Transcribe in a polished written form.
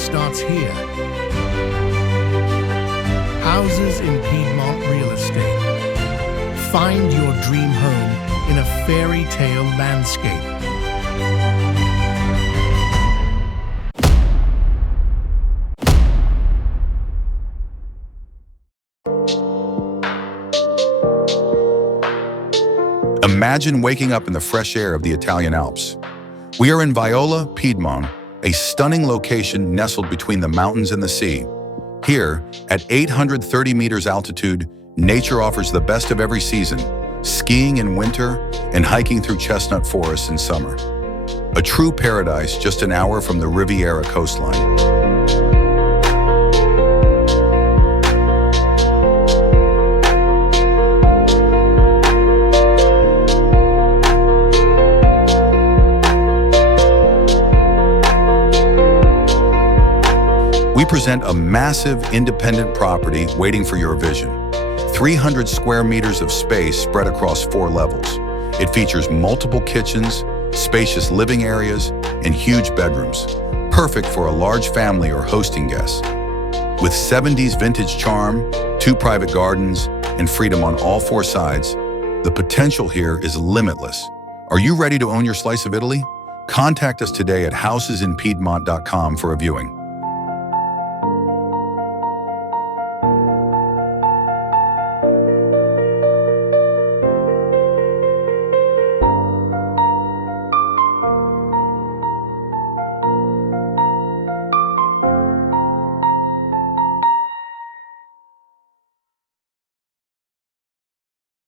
starts here. Houses in Piedmont Real Estate. Find your dream home in a fairy tale landscape. Imagine waking up in the fresh air of the Italian Alps. We are in Viola, Piedmont, a stunning location nestled between the mountains and the sea. Here, at 830 meters altitude, nature offers the best of every season, skiing in winter and hiking through chestnut forests in summer. A true paradise just an hour from the Riviera coastline. We present a massive independent property waiting for your vision. 300 square meters of space spread across 4 levels. It features multiple kitchens, spacious living areas, and huge bedrooms, perfect for a large family or hosting guests. With 70s vintage charm, 2 private gardens, and freedom on all 4 sides, the potential here is limitless. Are you ready to own your slice of Italy? Contact us today at housesinpiedmont.com for a viewing.